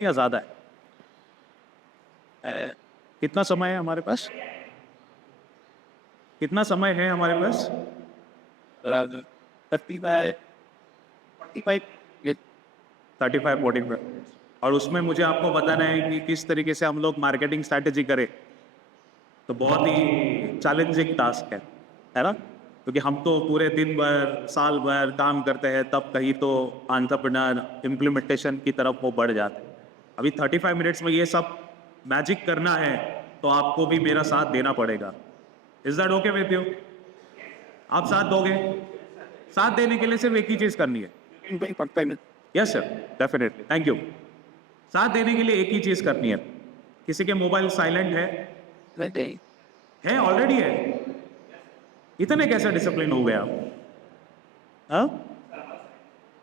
या ज़्यादा है? कितना समय है हमारे पास? कितना समय है हमारे पास? 35 45 और उसमें मुझे आपको बताना है कि किस तरीके से हम लोग मार्केटिंग स्ट्रैटेजी करें। तो बहुत ही चैलेंजिंग टास्क है ना? क्योंकि हम तो पूरे दिन भर, साल भर काम करते हैं, तब कहीं तो एंटरप्रेन्योर इम्प्लीमेंटेशन की तरफ वो बढ़ जाते हैं। अभी 35 मिनट्स में ये सब मैजिक करना है, तो आपको भी मेरा साथ देना पड़ेगा। Is that okay with you? आप साथ दोगे? साथ देने के लिए सिर्फ एक ही चीज़ करनी है। Yes sir, definitely, thank you. साथ देने के लिए एक ही चीज़ करनी है। किसी के मोबाइल साइलेंट है? है, ऑलरेडी है। इतने कैसे डिसिप्लिन हो गया? हाँ,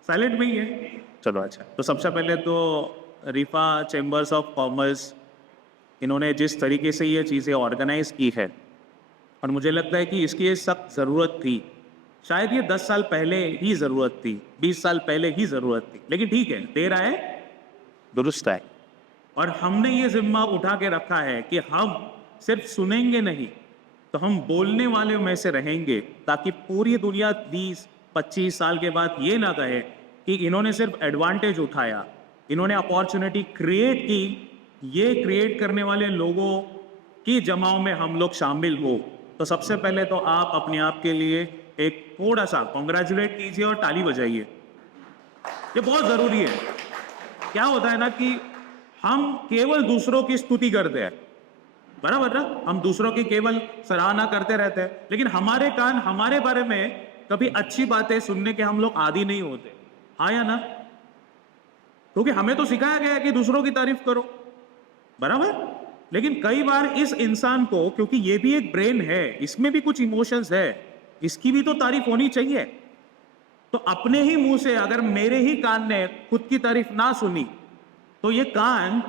साइलेंट में ही है। चलो अच्छा, तो सबसे पहले तो रिफा चैम्बर्स ऑफ कॉमर्स, इन्होंने जिस तरीके से ये चीज़ें ऑर्गेनाइज की है, और मुझे लगता है कि इसकी ये सख्त ज़रूरत थी। शायद ये 10 साल पहले ही ज़रूरत थी, 20 साल पहले ही ज़रूरत थी, लेकिन ठीक है, देर आए दुरुस्त है। और हमने ये जिम्मा उठा के रखा है कि हम सिर्फ सुनेंगे नहीं, तो हम बोलने वाले में से रहेंगे, ताकि पूरी दुनिया 20-25 साल के बाद ये ना कहे कि इन्होंने सिर्फ एडवांटेज उठाया, इन्होंने अपॉर्चुनिटी क्रिएट की। ये क्रिएट करने वाले लोगों की जमाव में हम लोग शामिल हो। तो सबसे पहले तो आप अपने आप के लिए एक थोड़ा सा कॉन्ग्रेचुलेट कीजिए और ताली बजाइए। ये बहुत ज़रूरी है। क्या होता है ना कि हम केवल दूसरों की स्तुति करते हैं, बराबर ना? हम दूसरों की केवल सराहना करते रहते हैं, लेकिन हमारे कान हमारे बारे में कभी अच्छी बातें सुनने के हम लोग आदी नहीं होते। हाँ या ना? क्योंकि हमें तो सिखाया गया है कि दूसरों की तारीफ करो, बराबर? लेकिन कई बार इस इंसान को, क्योंकि ये भी एक ब्रेन है, इसमें भी कुछ इमोशंस है, इसकी भी तो तारीफ होनी चाहिए। तो अपने ही मुंह से अगर मेरे ही कान ने खुद की तारीफ ना सुनी, तो ये कान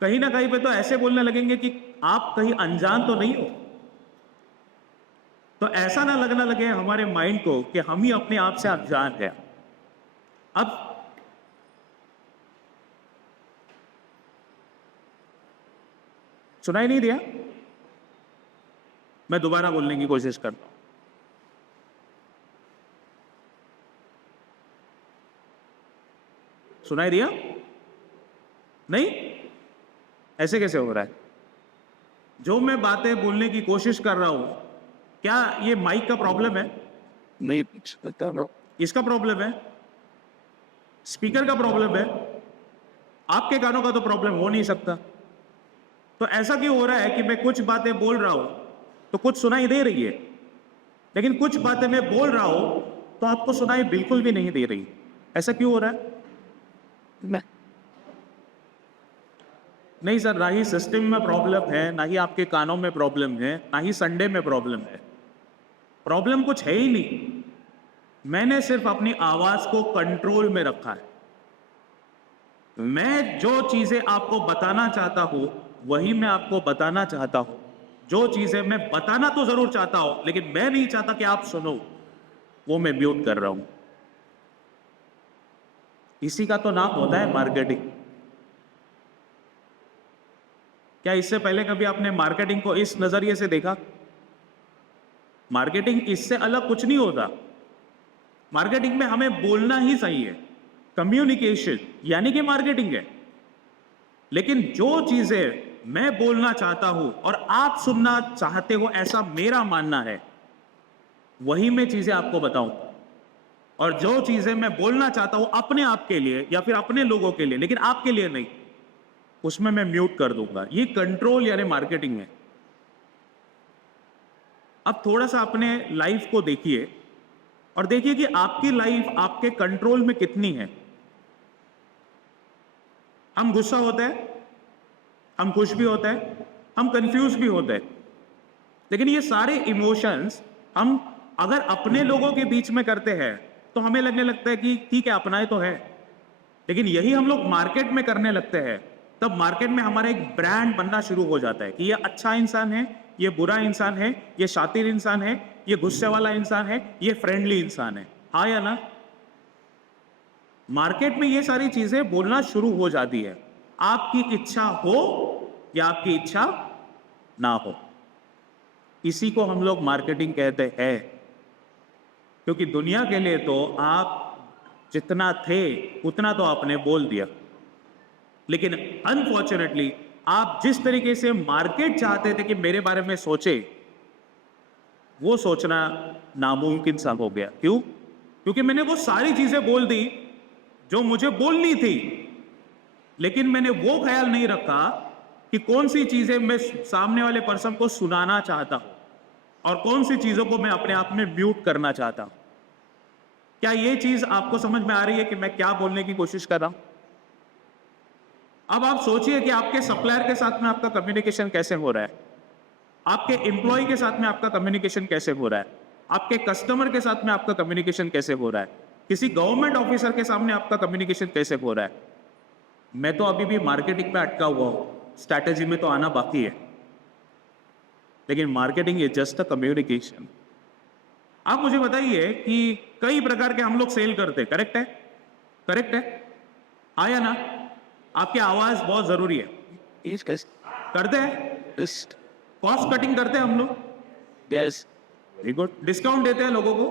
कहीं ना कहीं पे तो ऐसे बोलने लगेंगे कि आप कहीं अनजान तो नहीं हो। तो ऐसा ना लगना लगे हमारे माइंड को कि हम ही अपने आप से अनजान है। अब सुनाई नहीं दिया? मैं दोबारा बोलने की कोशिश करता हूं। सुनाई दिया? नहीं? ऐसे कैसे हो रहा है? जो मैं बातें बोलने की कोशिश कर रहा हूं, क्या ये माइक का प्रॉब्लम है? नहीं, इसका प्रॉब्लम है? स्पीकर का प्रॉब्लम है? आपके कानों का तो प्रॉब्लम हो नहीं सकता। तो ऐसा क्यों हो रहा है कि मैं कुछ बातें बोल रहा हूं तो कुछ सुनाई दे रही है, लेकिन कुछ बातें मैं बोल रहा हूं तो आपको सुनाई बिल्कुल भी नहीं दे रही? ऐसा क्यों हो रहा है? नहीं सर, ना ही सिस्टम में प्रॉब्लम है, ना ही आपके कानों में प्रॉब्लम है, ना ही संडे में प्रॉब्लम है। प्रॉब्लम कुछ है ही नहीं। मैंने सिर्फ अपनी आवाज को कंट्रोल में रखा है। मैं जो चीजें आपको बताना चाहता हूं, वही मैं आपको बताना चाहता हूं। जो चीजें मैं बताना तो जरूर चाहता हूं, लेकिन मैं नहीं चाहता कि आप सुनो, वो मैं म्यूट कर रहा हूं। इसी का तो नाम होता है मार्केटिंग। क्या इससे पहले कभी आपने मार्केटिंग को इस नजरिए से देखा? मार्केटिंग इससे अलग कुछ नहीं होता। मार्केटिंग में हमें बोलना ही सही है, कम्युनिकेशन यानी कि मार्केटिंग है। लेकिन जो चीजें मैं बोलना चाहता हूं और आप सुनना चाहते हो, ऐसा मेरा मानना है, वही मैं चीजें आपको बताऊंगा। और जो चीजें मैं बोलना चाहता हूं अपने आप के लिए या फिर अपने लोगों के लिए, लेकिन आपके लिए नहीं, उसमें मैं म्यूट कर दूंगा। ये कंट्रोल यानी मार्केटिंग है। अब थोड़ा सा अपने लाइफ को देखिए और देखिए कि आपकी लाइफ आपके कंट्रोल में कितनी है। हम गुस्सा होते हैं, हम खुश भी होते हैं, हम कंफ्यूज भी होते हैं, लेकिन ये सारे इमोशंस हम अगर अपने लोगों के बीच में करते हैं तो हमें लगने लगता है कि ठीक है, अपनाए तो है। लेकिन यही हम लोग मार्केट में करने लगते हैं, तब मार्केट में हमारा एक ब्रांड बनना शुरू हो जाता है कि ये अच्छा इंसान है, ये बुरा इंसान है, ये शातिर इंसान है, ये गुस्से वाला इंसान है, ये फ्रेंडली इंसान है। हाँ या ना? मार्केट में ये सारी चीजें बोलना शुरू हो जाती है। आपकी इच्छा हो या आपकी इच्छा ना हो। इसी को हम लोग मार्केटिंग कहते हैं। क्योंकि दुनिया के लिए तो आप जितना थे उतना तो आपने बोल दिया, लेकिन अनफॉर्चुनेटली आप जिस तरीके से मार्केट चाहते थे कि मेरे बारे में सोचे, वो सोचना नामुमकिन सा हो गया। क्यों? क्योंकि मैंने वो सारी चीजें बोल दी जो मुझे बोलनी थी, लेकिन मैंने वो ख्याल नहीं रखा कि कौन सी चीजें मैं सामने वाले पर्सन को सुनाना चाहता हूं और कौन सी चीजों को मैं अपने आप में म्यूट करना चाहता हूं। क्या ये चीज आपको समझ में आ रही है कि मैं क्या बोलने की कोशिश कर रहा हूं? अब आप सोचिए कि आपके सप्लायर के साथ में आपका कम्युनिकेशन कैसे हो रहा है, आपके एम्प्लॉय के साथ में आपका कम्युनिकेशन कैसे हो रहा है, आपके कस्टमर के साथ में आपका कम्युनिकेशन कैसे हो रहा है, किसी गवर्नमेंट ऑफिसर के सामने आपका कम्युनिकेशन कैसे हो रहा है। मैं तो अभी भी मार्केटिंग में अटका हुआ हूं, स्ट्रैटेजी में तो आना बाकी है, लेकिन marketing is just a communication. आप मुझे बताइए कि कई प्रकार के हम लोग सेल करते हैं, करेक्ट है? करेक्ट है, आया ना? आपकी आवाज बहुत जरूरी है। करते हैं, कॉस्ट कटिंग करते हैं हम लोग, यस, वेरी गुड। डिस्काउंट देते हैं लोगों को।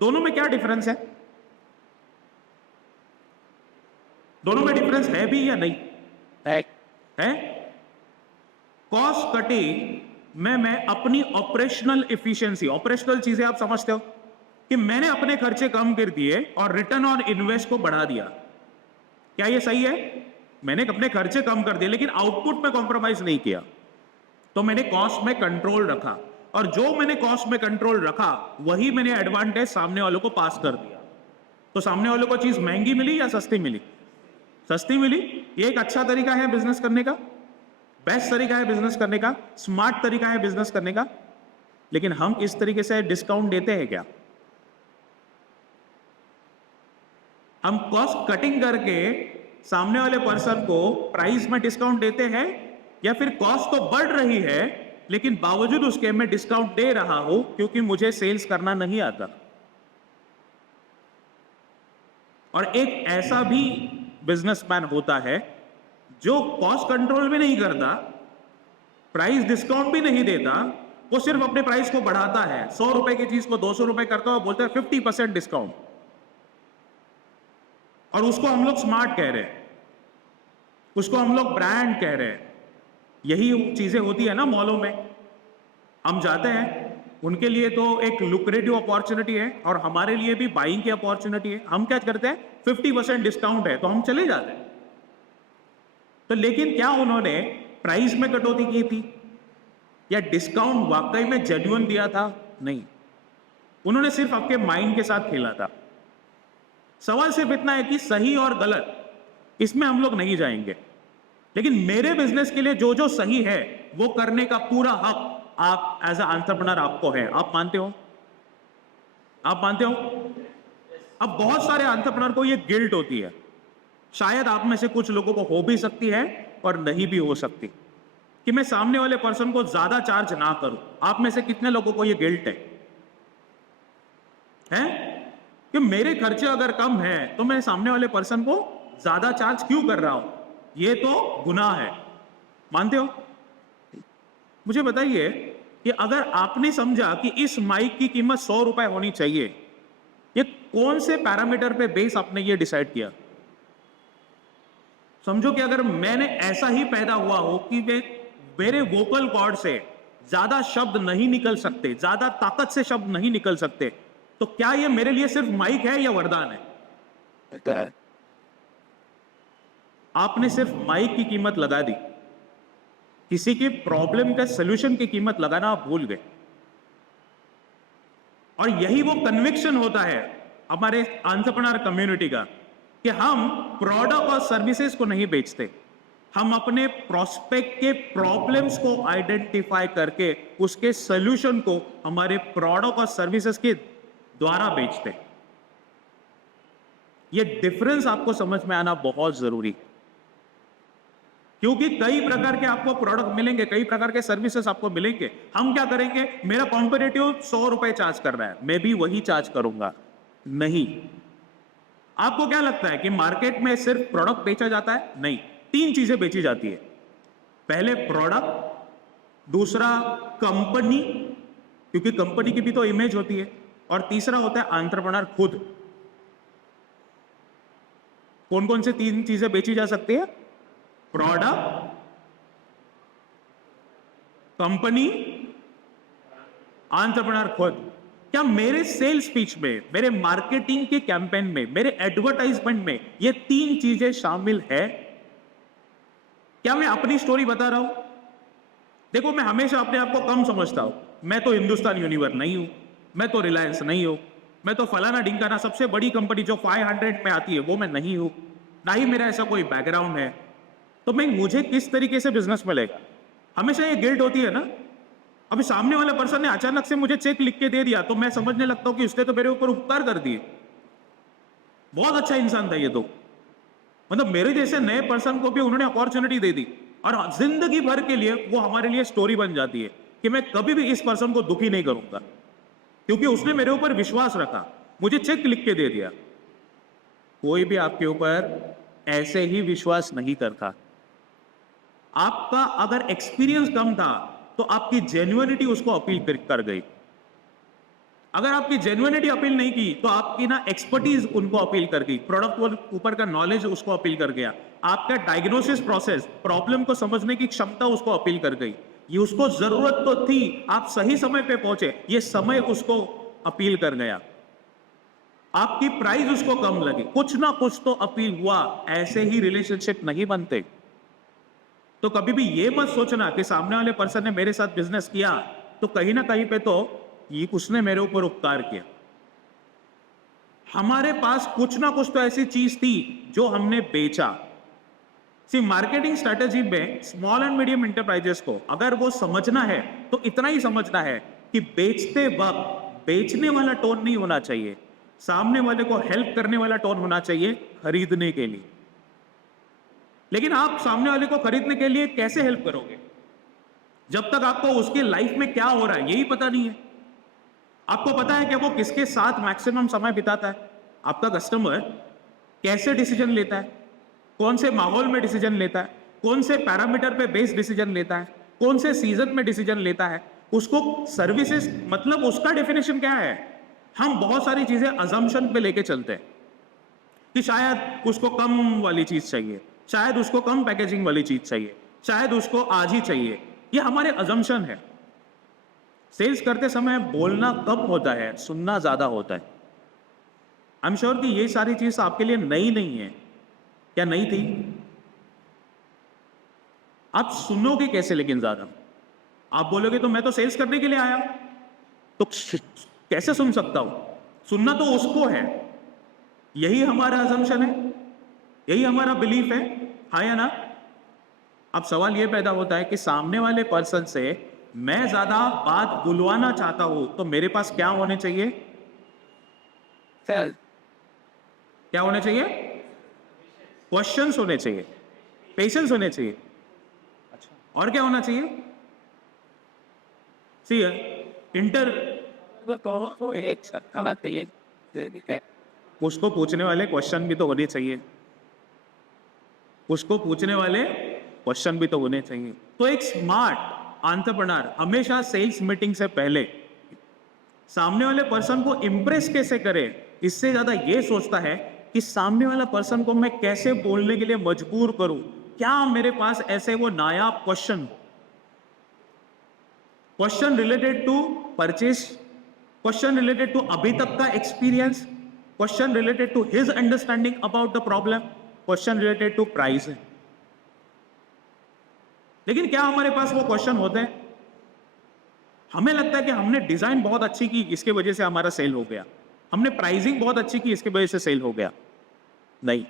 दोनों में क्या डिफरेंस है? दोनों में डिफरेंस है भी या नहीं है? कॉस्ट कटिंग में मैं अपनी ऑपरेशनल एफिशिएंसी, ऑपरेशनल चीजें आप समझते हो कि मैंने अपने खर्चे कम कर दिए और रिटर्न ऑन इन्वेस्ट को बढ़ा दिया। क्या ये सही है? मैंने अपने खर्चे कम कर दिए लेकिन आउटपुट में कॉम्प्रोमाइज नहीं किया, तो मैंने कॉस्ट में कंट्रोल रखा, और जो मैंने कॉस्ट में कंट्रोल रखा वही मैंने एडवांटेज सामने वालों को पास कर दिया। तो सामने वालों को चीज महंगी मिली या सस्ती मिली? सस्ती मिली। ये एक अच्छा तरीका है बिजनेस करने का, बेस्ट तरीका है बिजनेस करने का, स्मार्ट तरीका है बिजनेस करने का। लेकिन हम इस तरीके से डिस्काउंट देते हैं क्या? हम कॉस्ट कटिंग करके सामने वाले पर्सन को प्राइस में डिस्काउंट देते हैं, या फिर कॉस्ट तो बढ़ रही है लेकिन बावजूद उसके मैं डिस्काउंट दे रहा हूं क्योंकि मुझे सेल्स करना नहीं आता। और एक ऐसा भी बिजनेसमैन होता है जो कॉस्ट कंट्रोल भी नहीं करता, प्राइस डिस्काउंट भी नहीं देता, वो सिर्फ अपने प्राइस को बढ़ाता है। 100 रुपए की चीज को 200 रुपए करता है, बोलता है 50% डिस्काउंट, और उसको हम लोग स्मार्ट कह रहे हैं, उसको हम लोग ब्रांड कह रहे हैं। यही चीजें होती है ना मॉलों में, हम जाते हैं, उनके लिए तो एक लुक्रेटिव अपॉर्चुनिटी है और हमारे लिए भी बाइंग की अपॉर्चुनिटी है। हम क्या करते हैं, 50% डिस्काउंट है तो हम चले जाते हैं। तो लेकिन क्या उन्होंने प्राइस में कटौती की थी या डिस्काउंट वाकई में जेन्युइन दिया था? नहीं, उन्होंने सिर्फ आपके माइंड के साथ खेला था। सवाल सिर्फ इतना है कि सही और गलत, इसमें हम लोग नहीं जाएंगे, लेकिन मेरे बिजनेस के लिए जो जो सही है वो करने का पूरा हक आप एज अ एंटरप्रेन्योर आपको है। आप मानते हो? आप मानते हो? अब बहुत सारे एंटरप्रेन्योर को ये गिल्ट होती है, शायद आप में से कुछ लोगों को हो भी सकती है और नहीं भी हो सकती, कि मैं सामने वाले पर्सन को ज्यादा चार्ज ना करूं। आप में से कितने लोगों को ये गिल्ट है कि मेरे खर्चे अगर कम है तो मैं सामने वाले पर्सन को ज्यादा चार्ज क्यों कर रहा हूं? ये तो गुनाह है। मानते हो? मुझे बताइए कि अगर आपने समझा कि इस माइक की कीमत 100 रुपए होनी चाहिए, ये कौन से पैरामीटर पे बेस आपने ये डिसाइड किया? समझो कि अगर मैंने ऐसा ही पैदा हुआ हो कि मेरे वोकल कॉर्ड से ज्यादा शब्द नहीं निकल सकते, ज्यादा ताकत से शब्द नहीं निकल सकते, तो क्या ये मेरे लिए सिर्फ माइक है या वरदान है? आपने सिर्फ माइक की कीमत लगा दी, किसी की प्रॉब्लम का सलूशन की कीमत लगाना आप भूल गए। और यही वो कन्विक्शन होता है हमारे एंटरप्रेन्योर कम्युनिटी का, कि हम प्रोडक्ट और सर्विसेज को नहीं बेचते, हम अपने प्रोस्पेक्ट के प्रॉब्लम्स को आइडेंटिफाई करके उसके सलूशन को हमारे प्रोडक्ट और सर्विसेज के द्वारा बेचते। ये डिफरेंस आपको समझ में आना बहुत जरूरी है, क्योंकि कई प्रकार के आपको प्रोडक्ट मिलेंगे, कई प्रकार के सर्विसेज आपको मिलेंगे। हम क्या करेंगे, मेरा कॉम्पिटिटिव 100 रुपए चार्ज कर रहा है, मैं भी वही चार्ज करूंगा। नहीं, आपको क्या लगता है कि मार्केट में सिर्फ प्रोडक्ट बेचा जाता है? नहीं, 3 चीजें बेची जाती है। पहले प्रोडक्ट, दूसरा कंपनी, क्योंकि कंपनी की भी तो इमेज होती है, और तीसरा होता है एंटरप्रेन्योर खुद। कौन कौन से 3 चीजें बेची जा सकती है? प्रोडक्ट, कंपनी, एंटरप्रेन्योर खुद। क्या मेरे सेल्स पिच में, मेरे मार्केटिंग के कैंपेन में, मेरे एडवर्टाइजमेंट में ये 3 चीजें शामिल है? क्या मैं अपनी स्टोरी बता रहा हूं? देखो, मैं हमेशा अपने आप को कम समझता हूं। मैं तो हिंदुस्तान यूनिवर नहीं हूं, मैं तो रिलायंस नहीं हूं, मैं तो फलाना ढिंकाना सबसे बड़ी कंपनी जो 500 में आती है वो मैं नहीं हूं, ना ही मेरा ऐसा कोई बैकग्राउंड है। तो मैं मुझे किस तरीके से बिजनेस मिलेगा? हमेशा ये गिल्ट होती है ना। अभी सामने वाले पर्सन ने अचानक से मुझे चेक लिख के दे दिया तो मैं समझने लगता हूं कि उसने तो मेरे ऊपर उपकार कर दिए, बहुत अच्छा इंसान था ये तो, मतलब मेरे जैसे नए पर्सन को भी उन्होंने अपॉर्चुनिटी दे दी, और जिंदगी भर के लिए वो हमारे लिए स्टोरी बन जाती है कि मैं कभी भी इस पर्सन को दुखी नहीं करूंगा, क्योंकि उसने मेरे ऊपर विश्वास रखा, मुझे चेक लिख के दे दिया। कोई भी आपके ऊपर ऐसे ही विश्वास नहीं करता। आपका अगर एक्सपीरियंस कम था तो आपकी जेन्युइनिटी उसको अपील कर गई। अगर आपकी जेन्युइनिटी अपील नहीं की तो आपकी ना एक्सपर्टीज उनको अपील कर गई, प्रोडक्ट ऊपर का नॉलेज उसको अपील कर गया, आपका डायग्नोसिस प्रोसेस, प्रॉब्लम को समझने की क्षमता उसको अपील कर गई। ये उसको जरूरत तो थी, आप सही समय पे पहुंचे, ये समय उसको अपील कर गया। आपकी प्राइस उसको कम लगी, कुछ ना कुछ तो अपील हुआ। ऐसे ही रिलेशनशिप नहीं बनते। तो कभी भी ये मत सोचना कि सामने वाले पर्सन ने मेरे साथ बिजनेस किया तो कहीं ना कहीं पे तो ये उसने मेरे ऊपर उपकार किया। हमारे पास कुछ ना कुछ तो ऐसी चीज थी जो हमने बेचा। सी मार्केटिंग स्ट्रेटेजी में स्मॉल एंड मीडियम इंटरप्राइजेस को अगर वो समझना है तो इतना ही समझना है कि बेचते वक्त बेचने वाला टोन नहीं होना चाहिए, सामने वाले को हेल्प करने वाला टोन होना चाहिए खरीदने के लिए। लेकिन आप सामने वाले को खरीदने के लिए कैसे हेल्प करोगे जब तक आपको उसकी लाइफ में क्या हो रहा है यही पता नहीं है? आपको पता है कि वो किसके साथ मैक्सिमम समय बिताता है, आपका कस्टमर कैसे डिसीजन लेता है, कौन से माहौल में डिसीजन लेता है, कौन से पैरामीटर पे बेस्ड डिसीजन लेता है, कौन से सीजन में डिसीजन लेता है, उसको सर्विसेज, मतलब उसका डेफिनेशन क्या है। हम बहुत सारी चीजें अजम्पशन पे लेके चलते हैं कि शायद उसको कम वाली चीज चाहिए, शायद उसको कम पैकेजिंग वाली चीज चाहिए, शायद उसको आज ही चाहिए। ये हमारे अजम्पशन है। सेल्स करते समय बोलना कम होता है, सुनना ज्यादा होता है। आई एम श्योर कि ये सारी चीज आपके लिए नई नहीं है। क्या नई थी? आप सुनोगे कैसे? लेकिन ज्यादा आप बोलोगे तो मैं तो सेल्स करने के लिए आया, तो कैसे सुन सकता हूं? सुनना तो उसको है। यही हमारा अजम्पशन है, यही हमारा बिलीफ है, हाँ या ना? अब सवाल यह पैदा होता है कि सामने वाले पर्सन से मैं ज्यादा बात बुलवाना चाहता हूं तो मेरे पास क्या होने चाहिए? क्या होने चाहिए? क्वेश्चंस होने चाहिए, पेशेंस होने चाहिए। अच्छा, और क्या होना चाहिए? सी इंटर उसको पूछने वाले क्वेश्चन भी तो होने चाहिए, उसको पूछने वाले क्वेश्चन भी तो होने चाहिए। तो एक स्मार्ट एंटरप्रेन्योर हमेशा सेल्स मीटिंग से पहले सामने वाले पर्सन को इंप्रेस कैसे करे, इससे ज्यादा ये सोचता है कि सामने वाला पर्सन को मैं कैसे बोलने के लिए मजबूर करूं, क्या मेरे पास ऐसे वो नायाब question related to purchase, question related to अभी तक का experience, question related to his understanding about the problem, question related to price. लेकिन क्या हमारे पास वो क्वेश्चन होते हैं? हमें लगता है कि हमने डिजाइन बहुत अच्छी की इसके वजह से हमारा सेल हो गया, हमने प्राइसिंग बहुत अच्छी की इसके वजह से सेल हो गया। नहीं,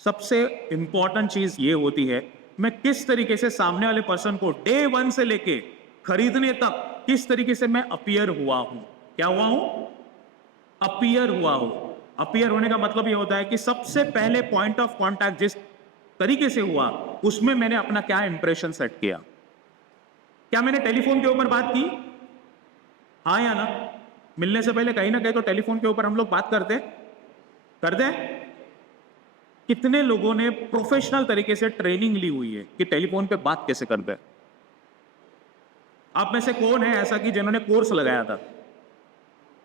सबसे इंपॉर्टेंट चीज ये होती है मैं किस तरीके से सामने वाले पर्सन को डे 1 से लेके खरीदने तक किस तरीके से मैं अपीयर हुआ हूं। क्या हुआ हूं? अपीयर हुआ हूं। अपीयर होने का मतलब ये होता है कि सबसे पहले पॉइंट ऑफ कांटेक्ट जिस तरीके से हुआ उसमें मैंने अपना क्या इंप्रेशन सेट किया। क्या मैंने टेलीफोन के ऊपर बात की? हाँ या ना? मिलने से पहले कहीं ना कहीं तो टेलीफोन के ऊपर हम लोग बात करते। कर दे। कितने लोगों ने प्रोफेशनल तरीके से ट्रेनिंग ली हुई है कि टेलीफोन पे बात कैसे करते हैं? आप में से कौन है ऐसा कि जिन्होंने कोर्स लगाया था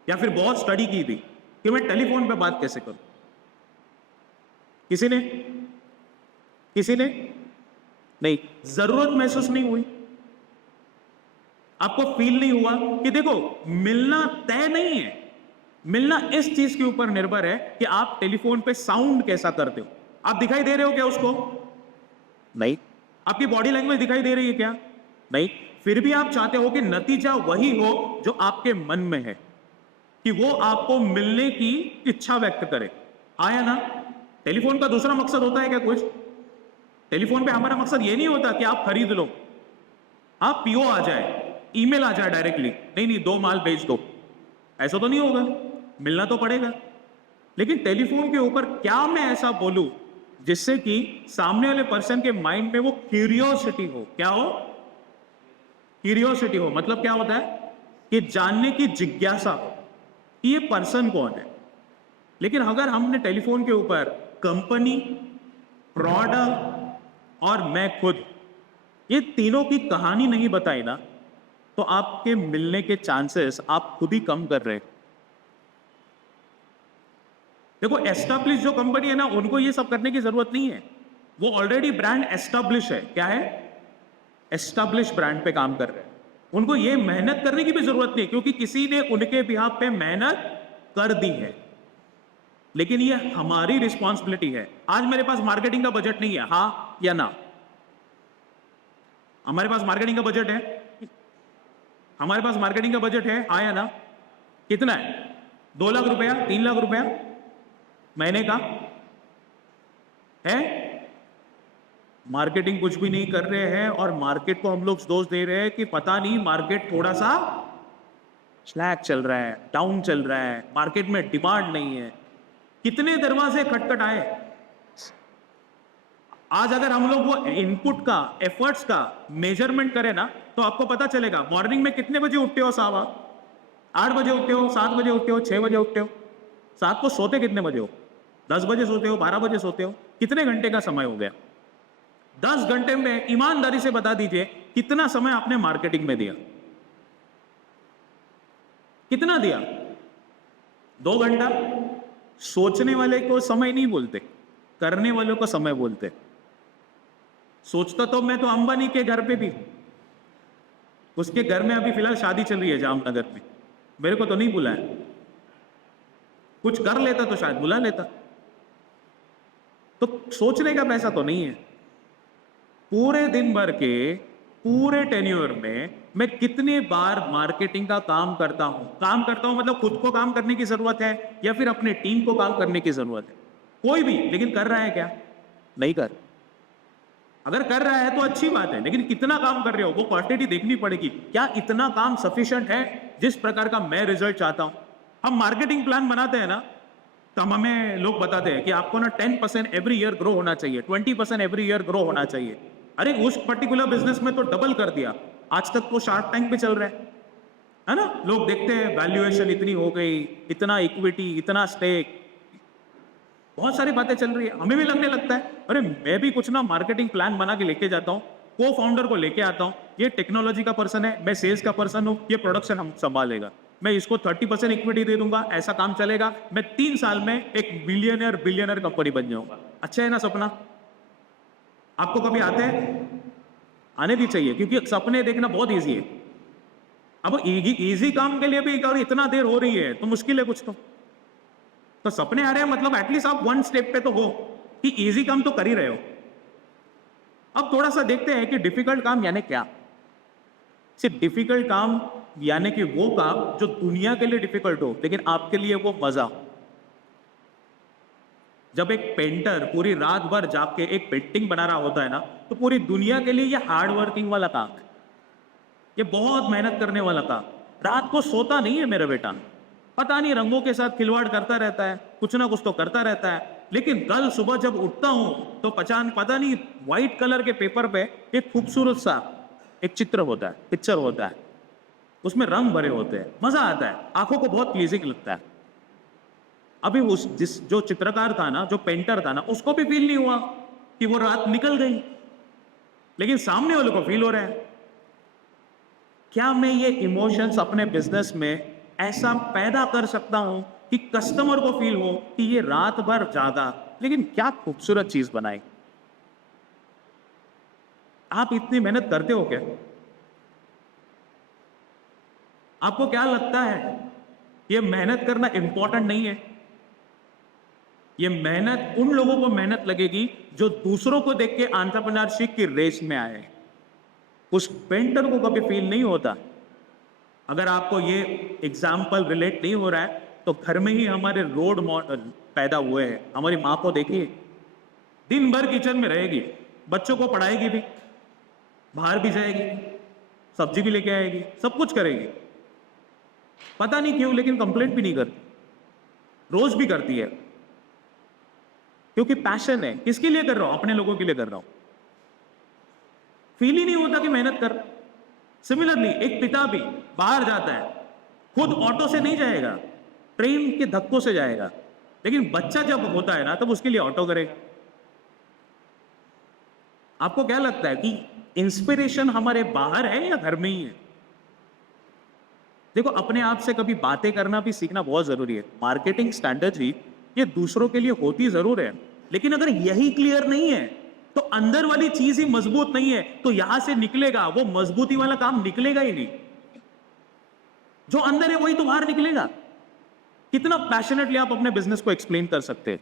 या फिर बहुत स्टडी की थी कि मैं टेलीफोन पे बात कैसे करूं? किसी ने? किसी ने नहीं। जरूरत महसूस नहीं हुई, आपको फील नहीं हुआ कि देखो, मिलना तय नहीं है। मिलना इस चीज के ऊपर निर्भर है कि आप टेलीफोन पे साउंड कैसा करते हो। आप दिखाई दे रहे हो क्या उसको? नहीं। आपकी बॉडी लैंग्वेज दिखाई दे रही है क्या? नहीं। फिर भी आप चाहते हो कि नतीजा वही हो जो आपके मन में है, कि वो आपको मिलने की इच्छा व्यक्त करे। आया ना? टेलीफोन का दूसरा मकसद होता है क्या कुछ? टेलीफोन पे हमारा मकसद ये नहीं होता कि आप खरीद लो, आप पीओ आ जाए, ईमेल आ जाए डायरेक्टली, नहीं नहीं 2 माल भेज दो, ऐसा तो नहीं होगा। मिलना तो पड़ेगा। लेकिन टेलीफोन के ऊपर क्या मैं ऐसा बोलूं जिससे कि सामने वाले पर्सन के माइंड में वो क्यूरियोसिटी हो? क्या हो? क्यूरियोसिटी हो। मतलब क्या होता है कि जानने की जिज्ञासा हो कि ये पर्सन कौन है। लेकिन अगर हमने टेलीफोन के ऊपर कंपनी, प्रोडक्ट और मैं खुद, ये तीनों की कहानी नहीं बताई ना, तो आपके मिलने के चांसेस आप खुद ही कम कर रहे हैं। देखो, एस्टैब्लिश जो कंपनी है ना, उनको ये सब करने की जरूरत नहीं है। वो ऑलरेडी ब्रांड एस्टैब्लिश है। क्या है? एस्टैब्लिश ब्रांड पे काम कर रहे हैं। उनको ये मेहनत करने की भी जरूरत नहीं, क्योंकि किसी ने उनके बिहाफ पे मेहनत कर दी है। लेकिन ये हमारी रिस्पॉन्सिबिलिटी है। आज मेरे पास मार्केटिंग का बजट नहीं है, हाँ या ना? हमारे पास मार्केटिंग का बजट है? हमारे पास मार्केटिंग का बजट है, हाँ या ना? कितना है? 2 लाख रुपया, 3 लाख रुपया महीने का है? मार्केटिंग कुछ भी नहीं कर रहे हैं और मार्केट को हम लोग दोष दे रहे हैं कि पता नहीं मार्केट थोड़ा सा स्लैक चल रहा है, डाउन चल रहा है, मार्केट में डिमांड नहीं है। कितने दरवाजे खटखटाए। आज अगर हम लोग वो इनपुट का, एफर्ट्स का मेजरमेंट करें ना, तो आपको पता चलेगा मॉर्निंग में कितने बजे उठते हो साहब? 8 बजे उठते हो, 7 बजे उठते हो, 6 बजे उठते हो? साथ को सोते कितने बजे हो? 10 बजे सोते हो, 12 बजे सोते हो? कितने घंटे का समय हो गया? 10 घंटे में ईमानदारी से बता दीजिए कितना समय आपने मार्केटिंग में दिया? कितना दिया? 2 घंटा। सोचने वाले को समय नहीं बोलते, करने वालों को समय बोलते। सोचता तो मैं तो अंबानी के घर पे भी, उसके घर में अभी फिलहाल शादी चल रही है जामनगर में, मेरे को तो नहीं बुलाया। कुछ कर लेता तो शायद बुला लेता। तो सोचने का पैसा तो नहीं है। पूरे दिन भर के पूरे टेन्योर में मैं कितने बार मार्केटिंग का काम करता हूं मतलब खुद को काम करने की जरूरत है या फिर अपने टीम को काम करने की जरूरत है? कोई भी। लेकिन कर रहा है क्या? नहीं कर। अगर कर रहा है तो अच्छी बात है, लेकिन कितना काम कर रहे हो वो क्वांटिटी देखनी पड़ेगी। क्या इतना काम सफिशिएंट है जिस प्रकार का मैं रिजल्ट चाहता हूं? हम मार्केटिंग प्लान बनाते हैं ना, तो हमें लोग बताते हैं कि आपको ना 10% एवरी ईयर ग्रो होना चाहिए, 20% एवरी ईयर ग्रो होना चाहिए। अरे उस पर्टिकुलर बिजनेस में तो डबल कर दिया। आज तक तो शार्क टैंक पे चल रहा है ना? लोग देखते हैं वैल्यूएशन इतनी हो गई, इतना इक्विटी, इतना स्टेक, बहुत सारी बातें चल रही है। हमें भी लगने लगता है अरे मैं भी कुछ ना मार्केटिंग प्लान बना के लेके जाता हूँ, को फाउंडर को लेके आता हूँ, ये टेक्नोलॉजी का पर्सन है, मैं सेल्स का पर्सन हूँ, ये प्रोडक्शन हम संभालेगा, मैं इसको 30% इक्विटी दे दूंगा, ऐसा काम चलेगा, मैं 3 साल में एक बिलियनर कंपनी बन जाऊंगा। अच्छा है ना सपना? आपको कभी आते हैं? आने भी चाहिए, क्योंकि सपने देखना बहुत ईजी है। अब ईजी काम के लिए भी अगर इतना देर हो रही है तो मुश्किल है कुछ। तो सपने आ रहे हैं मतलब एटलीस्ट आप 1 स्टेप पे तो हो कि इजी काम तो कर ही रहे हो। अब थोड़ा सा देखते हैं कि डिफिकल्ट काम यानी क्या। सिर्फ डिफिकल्ट काम यानी कि वो काम जो दुनिया के लिए डिफिकल्ट हो लेकिन आपके लिए वो मजा हो। जब एक पेंटर पूरी रात भर जाग के एक पेंटिंग बना रहा होता है ना, तो पूरी दुनिया के लिए ये हार्ड वर्किंग वाला काम है, ये बहुत मेहनत करने वाला काम। रात को सोता नहीं है मेरा बेटा, पता नहीं रंगों के साथ खिलवाड़ करता रहता है, कुछ ना कुछ तो करता रहता है। लेकिन कल सुबह जब उठता हूं तो पता नहीं व्हाइट कलर के पेपर पे एक खूबसूरत सा एक चित्र होता है, पिक्चर होता है, उसमें रंग भरे होते हैं, मजा आता है, आंखों को बहुत प्लीजिंग लगता है। अभी उस जिस जो चित्रकार था ना, जो पेंटर था ना, उसको भी फील नहीं हुआ कि वो रात निकल गई, लेकिन सामने वाले को फील हो रहा है। क्या मैं ये इमोशंस अपने बिजनेस में ऐसा पैदा कर सकता हूं कि कस्टमर को फील हो कि ये रात भर जागा, लेकिन क्या खूबसूरत चीज बनाई। आप इतनी मेहनत करते हो क्या? आपको क्या लगता है ये मेहनत करना इंपॉर्टेंट नहीं है? ये मेहनत उन लोगों को मेहनत लगेगी जो दूसरों को देख के एंटरप्रेन्योरशिप की रेस में आए। उस पेंटर को कभी फील नहीं होता। अगर आपको ये एग्जाम्पल रिलेट नहीं हो रहा है तो घर में ही हमारे रोड मॉडल पैदा हुए हैं। हमारी माँ को देखिए, दिन भर किचन में रहेगी, बच्चों को पढ़ाएगी भी, बाहर भी जाएगी, सब्जी भी लेके आएगी, सब कुछ करेगी। पता नहीं क्यों, लेकिन कंप्लेंट भी नहीं करती, रोज भी करती है, क्योंकि पैशन है। किसके लिए कर रहा हूं? अपने लोगों के लिए कर रहा हूं। फील ही नहीं होता कि मेहनत कर। सिमिलरली एक पिता भी बाहर जाता है, खुद ऑटो से नहीं जाएगा, ट्रेन के धक्कों से जाएगा, लेकिन बच्चा जब होता है ना तब उसके लिए ऑटो करेगा। आपको क्या लगता है कि इंस्पिरेशन हमारे बाहर है या घर में ही है? देखो, अपने आप से कभी बातें करना भी सीखना बहुत जरूरी है। मार्केटिंग स्ट्रैटेजी ये दूसरों के लिए होती जरूर है, लेकिन अगर यही क्लियर नहीं है तो अंदर वाली चीज ही मजबूत नहीं है, तो यहां से निकलेगा वो मजबूती वाला काम निकलेगा ही नहीं। जो अंदर है वही तो बाहर निकलेगा। कितना पैशनेटली आप अपने बिजनेस को एक्सप्लेन कर सकते हैं।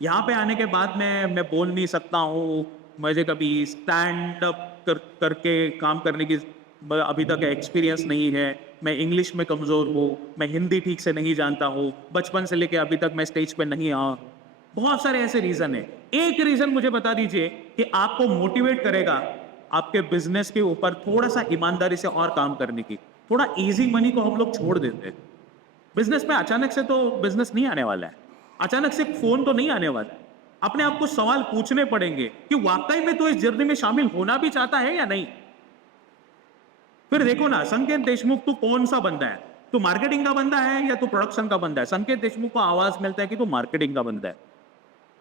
यहां पे आने के बाद मैं बोल नहीं सकता हूं, मुझे कभी स्टैंड अप करके काम करने की अभी तक एक्सपीरियंस नहीं है, मैं इंग्लिश में कमजोर हूं, मैं हिंदी ठीक से नहीं जानता हूं, बचपन से लेके अभी तक मैं स्टेज पे नहीं आया। बहुत सारे ऐसे रीजन है। एक रीजन मुझे बता दीजिए कि आपको मोटिवेट करेगा आपके बिजनेस के ऊपर थोड़ा सा ईमानदारी से और काम करने की। थोड़ा इजी मनी को हम लोग छोड़ देते हैं। बिजनेस में अचानक से तो बिजनेस नहीं आने वाला है, अचानक से फोन तो नहीं आने वाला। अपने आप को सवाल पूछने पड़ेंगे कि वाकई में तो इस जर्नी में शामिल होना भी चाहता है या नहीं। फिर देखो ना, संकेत देशमुख तू कौन सा बंदा है? तू मार्केटिंग का बंदा है या तू प्रोडक्शन का बंदा है? संकेत देशमुख को आवाज मिलता है कि तू मार्केटिंग का बंदा है।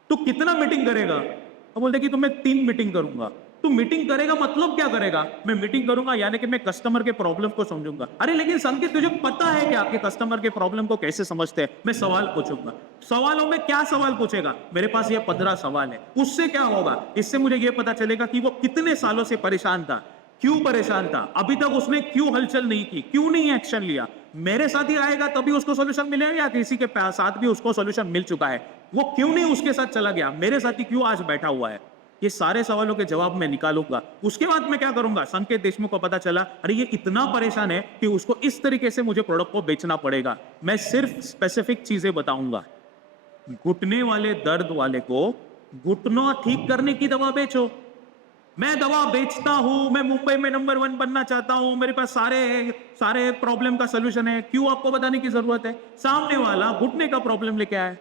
तू कितना मीटिंग करेगा? तो बोलते कि मैं 3 मीटिंग करूंगा। तू मीटिंग करेगा मतलब क्या करेगा? मैं मीटिंग करूंगा यानी कि मैं कस्टमर के प्रॉब्लम को समझूंगा। अरे लेकिन संकेत, तुझे पता है कि आपके कस्टमर के प्रॉब्लम को कैसे समझते हैं? मैं सवाल पूछूंगा। सवालों में क्या सवाल पूछेगा? मेरे पास ये 15 सवाल है। उससे क्या होगा? इससे मुझे ये पता चलेगा कि वो कितने सालों से परेशान था, क्यों परेशान था, अभी तक उसने क्यों हलचल नहीं की, क्यों नहीं एक्शन लिया। मेरे साथ ही आएगा तभी उसको सॉल्यूशन मिलेगा, या किसी के साथ भी उसको सॉल्यूशन मिल चुका है, वो क्यों नहीं उसके साथ चला गया, मेरे साथ ही क्यों आज बैठा हुआ है। ये सारे सवालों के जवाब मैं निकालूंगा। उसके बाद मैं क्या करूंगा? संकेत देशमुख को पता चला अरे ये इतना परेशान है कि उसको इस तरीके से मुझे प्रोडक्ट को बेचना पड़ेगा। मैं सिर्फ स्पेसिफिक चीजें बताऊंगा। घुटने वाले दर्द वाले को घुटना ठीक करने की दवा बेचो। मैं दवा बेचता हूं, मैं मुंबई में नंबर 1 बनना चाहता हूं, मेरे पास सारे प्रॉब्लम का सलूशन है। क्यों आपको बताने की जरूरत है? सामने वाला घुटने का प्रॉब्लम लेके आया।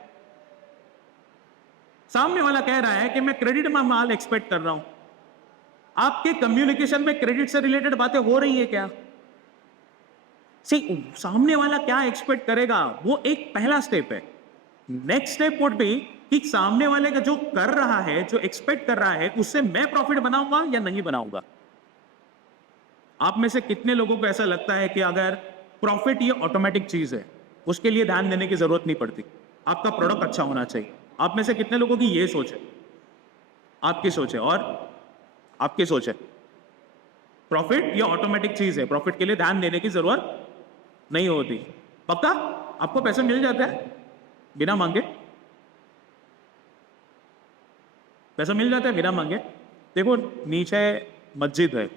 सामने वाला कह रहा है कि मैं क्रेडिट में माल एक्सपेक्ट कर रहा हूं। आपके कम्युनिकेशन में क्रेडिट से रिलेटेड बातें हो रही है क्या? सामने वाला क्या एक्सपेक्ट करेगा वो एक पहला स्टेप है। नेक्स्ट स्टेप वुड बी कि सामने वाले का जो कर रहा है, जो एक्सपेक्ट कर रहा है, उससे मैं प्रॉफिट बनाऊंगा या नहीं बनाऊंगा। आप में से कितने लोगों को ऐसा लगता है कि अगर प्रॉफिट ये ऑटोमेटिक चीज है, उसके लिए ध्यान देने की जरूरत नहीं पड़ती, आपका प्रोडक्ट अच्छा होना चाहिए? आप में से कितने लोगों की ये सोच है? आपकी सोच है और आपकी सोच है प्रॉफिट ये ऑटोमेटिक चीज है, प्रॉफिट के लिए ध्यान देने की जरूरत नहीं होती। पक्का आपको पैसे मिल जाता है बिना मांगे? पैसा मिल जाता है बिना मांगे। देखो नीचे मस्जिद है,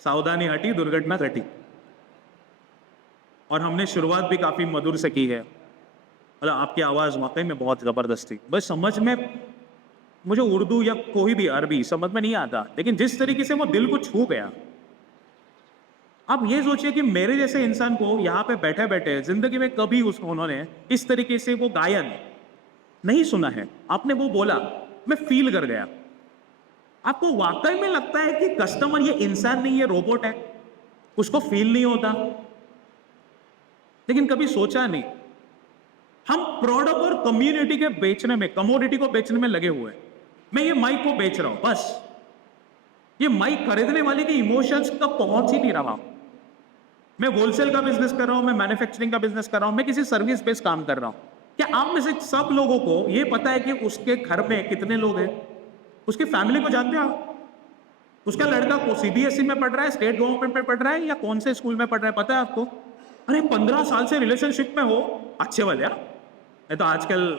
सावधानी हटी दुर्घटना घटी। और हमने शुरुआत भी काफी मधुर से की है। मतलब आपकी आवाज वाकई में बहुत जबरदस्त थी। बस समझ में मुझे उर्दू या कोई भी अरबी समझ में नहीं आता, लेकिन जिस तरीके से वो दिल को छू गया। आप ये सोचिए कि मेरे जैसे इंसान को यहाँ पे बैठे बैठे जिंदगी में कभी उन्होंने इस तरीके से वो गायन नहीं सुना है। आपने वो बोला, मैं फील कर गया। आपको वाकई में लगता है कि कस्टमर ये इंसान नहीं, ये रोबोट है, उसको फील नहीं होता? लेकिन कभी सोचा नहीं हम प्रोडक्ट और कम्युनिटी के बेचने में, कमोडिटी को बेचने में लगे हुए हैं। मैं ये माइक को बेच रहा हूं, बस ये माइक खरीदने वाले के इमोशंस तक पहुंच ही नहीं रहा। मैं होलसेल का बिजनेस कर रहा हूं, मैं मैन्युफैक्चरिंग का बिजनेस कर रहा हूं, मैं किसी सर्विस बेस्ड काम कर रहा हूं। क्या आप में से सब लोगों को ये पता है कि उसके घर में कितने लोग हैं? उसकी फैमिली को जानते हैं आप? उसका लड़का को सीबीएसई में पढ़ रहा है, स्टेट गवर्नमेंट में पढ़ रहा है, या कौन से स्कूल में पढ़ रहा है, पता है आपको? अरे 15 साल से रिलेशनशिप में हो, अच्छे वाले यार। नहीं तो आजकल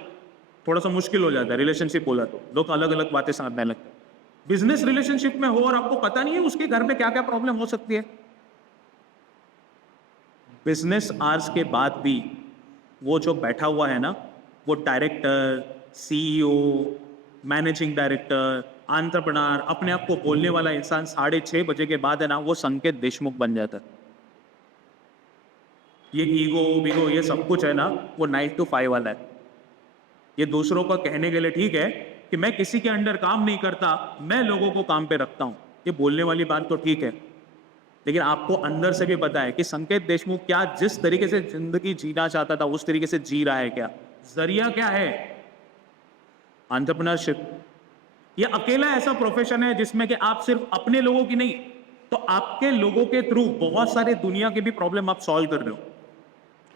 थोड़ा सा मुश्किल हो जाता है रिलेशनशिप बोला तो, लोग अलग अलग बातें समझने लगते हैं। बिजनेस रिलेशनशिप में हो और आपको पता नहीं है उसके घर में क्या क्या प्रॉब्लम हो सकती है। बिजनेस आवर्स के बाद भी वो जो बैठा हुआ है ना, वो director, CEO, managing director, entrepreneur, अपने आप को बोलने वाला इंसान 6:30 बजे के बाद है ना, वो संकेत देशमुख बन जाता है। ये ईगो वीगो ये सब कुछ है ना, वो 9 to 5 वाला है। ये दूसरों को कहने के लिए ठीक है कि मैं किसी के अंडर काम नहीं करता, मैं लोगों को काम पे रखता हूं, ये बोलने वाली बात तो ठीक है, लेकिन आपको अंदर से भी पता है कि संकेत देशमुख क्या जिस तरीके से जिंदगी जीना चाहता था उस तरीके से जी रहा है क्या? जरिया क्या है? एंटरप्रेन्योरशिप। ये अकेला ऐसा प्रोफेशन है जिसमें कि आप सिर्फ अपने लोगों की नहीं, तो आपके लोगों के थ्रू बहुत सारे दुनिया की भी प्रॉब्लम आप सॉल्व कर रहे हो।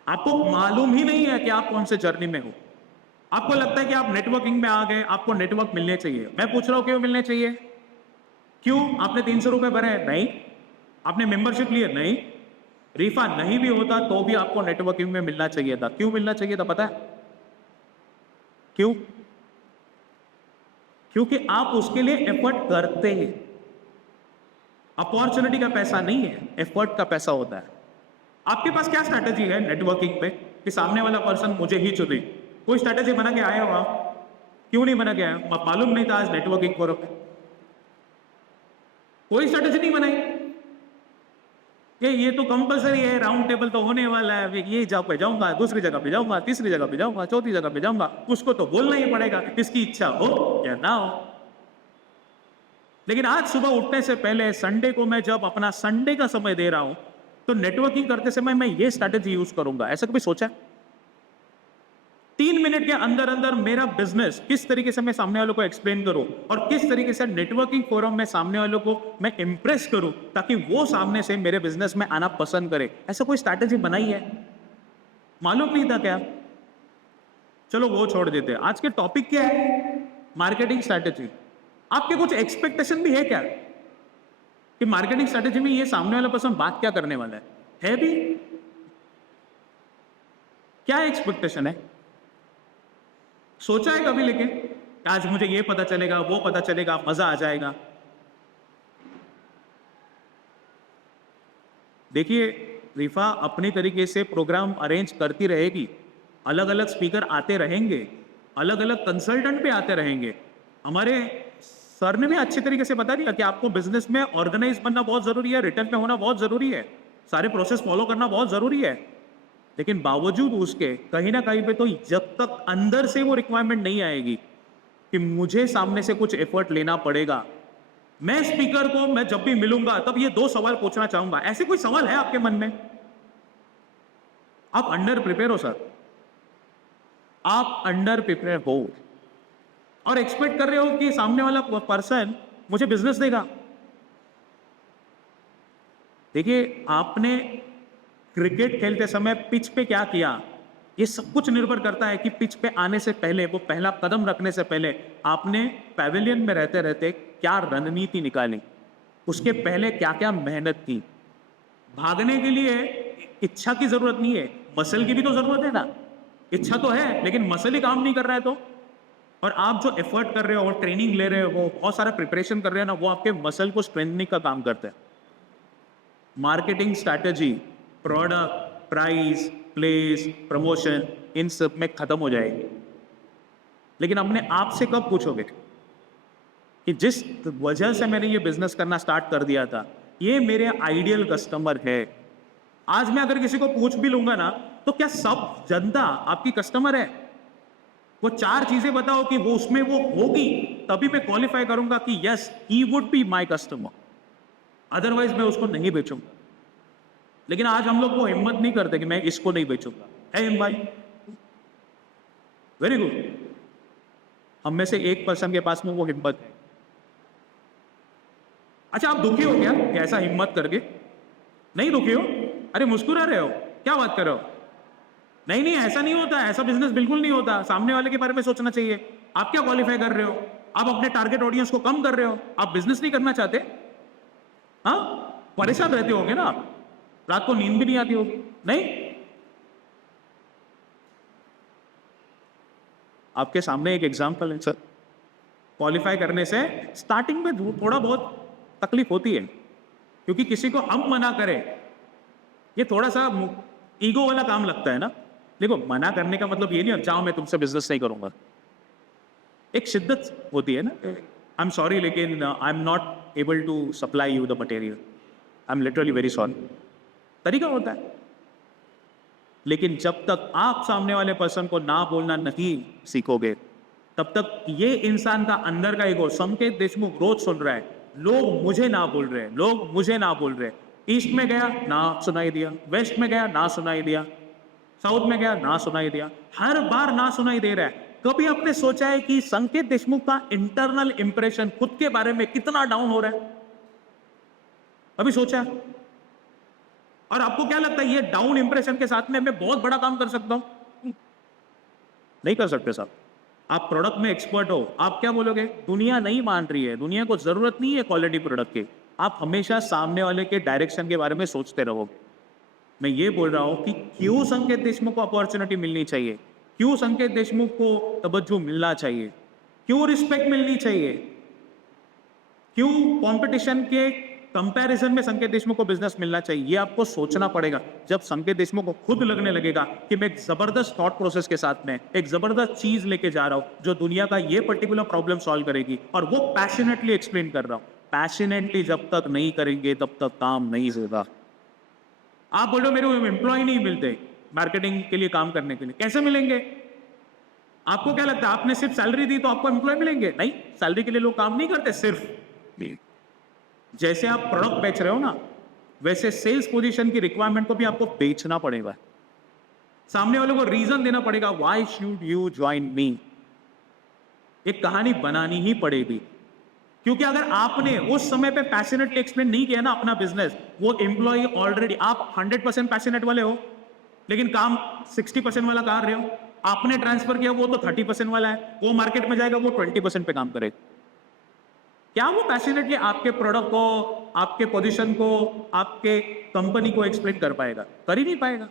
आपको मालूम ही नहीं है कि आप कौन से जर्नी में हो। आपको लगता है कि आप नेटवर्किंग में आ गए, आपको नेटवर्क मिलने चाहिए। मैं पूछ रहा हूं क्यों मिलने चाहिए? क्यों? आपने 300 रुपए भरे हैं? नहीं। आपने मेंबरशिप ली है? नहीं। रिफा नहीं भी होता तो भी आपको नेटवर्किंग में मिलना चाहिए था। क्यों मिलना चाहिए था पता है? क्यों? क्योंकि आप उसके लिए एफर्ट करते हैं। अपॉर्चुनिटी का पैसा नहीं है, एफर्ट का पैसा होता है। आपके पास क्या स्ट्रैटेजी है नेटवर्किंग पे कि सामने वाला पर्सन मुझे ही चुने? कोई स्ट्रैटेजी बना के आए हो आप? क्यों नहीं बना के आए? मालूम नहीं था आज नेटवर्किंग फोरम पे? कोई स्ट्रैटेजी नहीं बनाई कि ये तो कंपलसरी है, राउंड टेबल तो होने वाला है, ये जगह पे जाऊंगा, दूसरी जगह पे जाऊंगा, तीसरी जगह पे जाऊंगा, चौथी जगह पे जाऊंगा, उसको तो बोलना ही पड़ेगा, किसकी इच्छा हो या ना हो। लेकिन आज सुबह उठने से पहले संडे को मैं जब अपना संडे का समय दे रहा हूं, तो नेटवर्किंग करते समय मैं ये स्ट्रैटेजी यूज करूंगा। ऐसा कभी सोचा? 3 मिनट के अंदर अंदर मेरा बिजनेस किस तरीके से मैं सामने वालों को एक्सप्लेन करूं और किस तरीके से नेटवर्किंग फोरम में सामने वालों को मैं इंप्रेस करूं ताकि वो सामने से मेरे बिजनेस में आना पसंद करे। ऐसा कोई स्ट्रैटेजी बनाई है? मालूम नहीं था क्या? चलो वो छोड़ देते हैं। आज के टॉपिक क्या है? Marketing strategy. आपके कुछ एक्सपेक्टेशन भी है क्या कि मार्केटिंग स्ट्रैटेजी में ये सामने वाला पर्सन बात क्या करने वाला है भी? क्या एक्सपेक्टेशन है? सोचा है कभी? लेकिन आज मुझे ये पता चलेगा, वो पता चलेगा, मजा आ जाएगा। देखिए रिफा अपने तरीके से प्रोग्राम अरेंज करती रहेगी, अलग अलग स्पीकर आते रहेंगे, अलग अलग कंसल्टेंट भी आते रहेंगे। हमारे सर ने भी अच्छे तरीके से बता दिया कि आपको बिजनेस में ऑर्गेनाइज बनना बहुत जरूरी है, रिटर्न में होना बहुत जरूरी है, सारे प्रोसेस फॉलो करना बहुत जरूरी है। लेकिन बावजूद उसके कहीं ना कहीं पे तो जब तक अंदर से वो रिक्वायरमेंट नहीं आएगी कि मुझे सामने से कुछ एफर्ट लेना पड़ेगा, मैं स्पीकर को मैं जब भी मिलूंगा तब ये 2 सवाल पूछना चाहूंगा। ऐसे कोई सवाल है आपके मन में? आप अंडर प्रिपेयर हो सर, आप अंडर प्रिपेयर हो और एक्सपेक्ट कर रहे हो कि सामने वाला पर्सन मुझे बिजनेस देगा। देखिए आपने क्रिकेट खेलते समय पिच पे क्या किया, ये सब कुछ निर्भर करता है कि पिच पे आने से पहले, वो पहला कदम रखने से पहले आपने पैवेलियन में रहते रहते क्या रणनीति निकाली, उसके पहले क्या क्या मेहनत की। भागने के लिए इच्छा की जरूरत नहीं है, मसल की भी तो जरूरत है ना। इच्छा तो है लेकिन मसल ही काम नहीं कर रहा है तो। और आप जो एफर्ट कर रहे हो और ट्रेनिंग ले रहे हो, वो बहुत सारा प्रिपरेशन कर रहे हो ना, वो आपके मसल को स्ट्रेंथनिंग का काम करते हैं। Marketing strategy, product, price, place, promotion, इन सब में खत्म हो जाएगी। लेकिन अपने आप से कब पूछोगे कि जिस वजह से मैंने ये बिजनेस करना स्टार्ट कर दिया था, ये मेरे आइडियल कस्टमर है। आज मैं अगर किसी को पूछ भी लूंगा ना, तो क्या सब जनता आपकी कस्टमर है? वो 4 चीजें बताओ कि वो उसमें वो होगी, तभी मैं क्वालिफाई करूंगा कि yes he would be my customer, otherwise मैं उसको नहीं बेचूंगा। लेकिन आज हम लोग वो हिम्मत नहीं करते कि मैं इसको नहीं बेचूंगा। है भाई, वेरी गुड। हम में से एक पर्सन के पास में वो हिम्मत है। अच्छा, आप दुखी हो क्या ऐसा हिम्मत करके? नहीं दुखी हो? अरे मुस्कुरा रहे हो, क्या बात कर रहे हो? नहीं नहीं, ऐसा नहीं होता, ऐसा बिजनेस बिल्कुल नहीं होता। सामने वाले के बारे में सोचना चाहिए। आप क्या क्वालिफाई कर रहे हो? आप अपने टारगेट ऑडियंस को कम कर रहे हो। आप बिजनेस नहीं करना चाहते? हाँ, परेशान रहते होगे ना आप, रात को नींद भी नहीं आती होगी, नहीं? आपके सामने एक एग्जांपल है सर। क्वालिफाई करने से स्टार्टिंग में थोड़ा बहुत तकलीफ होती है, क्योंकि किसी को हम मना करें, ये थोड़ा सा ईगो वाला काम लगता है ना। देखो, मना करने का मतलब ये नहीं जाओ मैं तुमसे बिजनेस नहीं करूंगा। एक शिद्दत होती है ना, आई एम सॉरी लेकिन I am not able to supply you the material, I am literally very sorry, तरीका होता है। लेकिन जब तक आप सामने वाले पर्सन को ना बोलना नहीं सीखोगे, तब तक ये इंसान का अंदर का ईगो, संकेत देशमुख रोज सुन रहा है, लोग मुझे ना बोल रहे हैं, लोग मुझे ना बोल रहे हैं। ईस्ट में गया ना सुनाई दिया, वेस्ट में गया ना सुनाई दिया, साउथ में गया ना सुनाई दिया, हर बार ना सुनाई दे रहा है। कभी आपने सोचा है कि संकेत देशमुख का इंटरनल इंप्रेशन खुद के बारे में कितना डाउन हो रहा है? अभी सोचा है? और आपको क्या लगता है ये डाउन इंप्रेशन के साथ में मैं बहुत बड़ा काम कर सकता हूं? नहीं कर सकते साहब। आप प्रोडक्ट में एक्सपर्ट हो, आप क्या बोलोगे? दुनिया नहीं मान रही है, दुनिया को जरूरत नहीं है क्वालिटी प्रोडक्ट की। आप हमेशा सामने वाले के डायरेक्शन के बारे में सोचते रहोगे। मैं ये बोल रहा हूं कि क्यों संकेत देशमुख को अपॉर्चुनिटी मिलनी चाहिए, क्यों संकेत देशमुख को तवज्जो मिलना चाहिए, क्यों रिस्पेक्ट मिलनी चाहिए, क्यों कंपटीशन के कंपैरिजन में संकेत देशमुख को बिजनेस मिलना चाहिए, ये आपको सोचना पड़ेगा। जब संकेत देशमुख को खुद लगने लगेगा कि मैं एक जबरदस्त थॉट प्रोसेस के साथ में एक जबरदस्त चीज लेके जा रहा हूं जो दुनिया का ये पर्टिकुलर प्रॉब्लम सॉल्व करेगी, और वो पैशनेटली एक्सप्लेन कर रहा हूं। पैशनेटली जब तक नहीं करेंगे तब तक काम नहीं होगा। आप बोलो मेरे को एम्प्लॉय नहीं मिलते मार्केटिंग के लिए काम करने के लिए, कैसे मिलेंगे? आपको क्या लगता है आपने सिर्फ सैलरी दी तो आपको एम्प्लॉय मिलेंगे? नहीं, सैलरी के लिए लोग काम नहीं करते। सिर्फ जैसे आप प्रोडक्ट बेच रहे हो ना, वैसे सेल्स पोजीशन की रिक्वायरमेंट को भी आपको बेचना पड़ेगा। सामने वालों को रीजन देना पड़ेगा, why should you join me. एक कहानी बनानी ही पड़ेगी, क्योंकि अगर आपने उस समय पे पैशनेटली एक्सप्लेन नहीं किया ना अपना बिजनेस, वो एम्प्लॉय ऑलरेडी, आप 100% पैशनेट वाले हो लेकिन काम 60% वाला कर रहे हो, आपने ट्रांसफर किया वो तो 30% वाला है, वो मार्केट में जाएगा वो 20% पे काम करेगा। क्या वो पैशनेटली आपके प्रोडक्ट को, आपके पोजीशन को, आपके कंपनी को एक्सप्लेन कर पाएगा? कर ही नहीं पाएगा।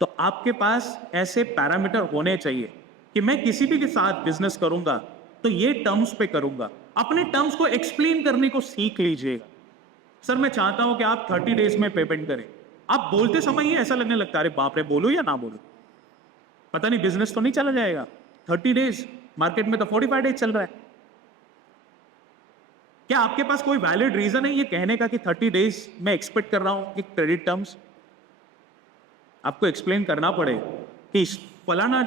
तो आपके पास ऐसे पैरामीटर होने चाहिए कि मैं किसी भी के साथ बिजनेस करूंगा तो ये टर्म्स पे करूंगा। अपने टर्म्स को एक्सप्लेन करने को सीख लीजिएगा। सर मैं चाहता हूं कि आप 30 डेज में पेमेंट करें। आप बोलते समय ही ऐसा लगने लगता है अरे बाप रे, बोलूं या ना बोलूं, पता नहीं बिजनेस तो नहीं चला जाएगा। 30 डेज, मार्केट में तो 45 डेज चल रहा है। क्या आपके पास कोई वैलिड रीजन है ये कहने का कि 30 डेज मैं एक्सपेक्ट कर रहा हूं कि क्रेडिट टर्म्स? आपको एक्सप्लेन करना पड़े कि फलाना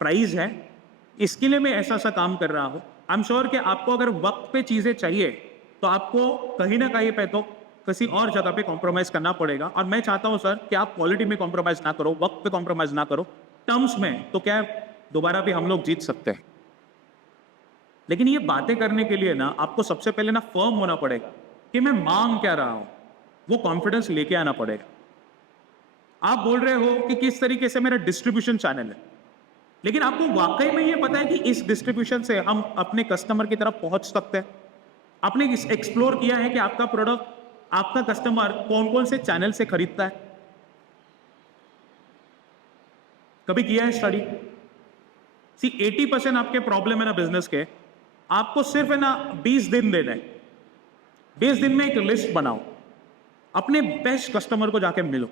प्राइस है, इसके लिए मैं ऐसा सा काम कर रहा हूं। आई एम श्योर कि आपको अगर वक्त पे चीजें चाहिए तो आपको कहीं ना कहीं पे तो किसी और जगह पे कॉम्प्रोमाइज करना पड़ेगा। और मैं चाहता हूं सर कि आप क्वालिटी में कॉम्प्रोमाइज ना करो, वक्त पे कॉम्प्रोमाइज ना करो, टर्म्स में तो क्या दोबारा भी हम लोग जीत सकते हैं। लेकिन ये बातें करने के लिए ना आपको सबसे पहले ना फर्म होना पड़ेगा कि मैं मांग क्या रहा हूं, वो कॉन्फिडेंस लेके आना पड़ेगा। आप बोल रहे हो कि किस तरीके से मेरा डिस्ट्रीब्यूशन चैनल है, लेकिन आपको वाकई में ये पता है कि इस डिस्ट्रीब्यूशन से हम अपने कस्टमर की तरफ पहुंच सकते हैं? आपने एक्सप्लोर किया है कि आपका प्रोडक्ट, आपका कस्टमर कौन कौन से चैनल से खरीदता है? कभी किया है स्टडी? 80% आपके प्रॉब्लम है ना बिजनेस के, आपको सिर्फ है ना 20 दिन देना है। 20 दिन में एक लिस्ट बनाओ, अपने बेस्ट कस्टमर को जाके मिलो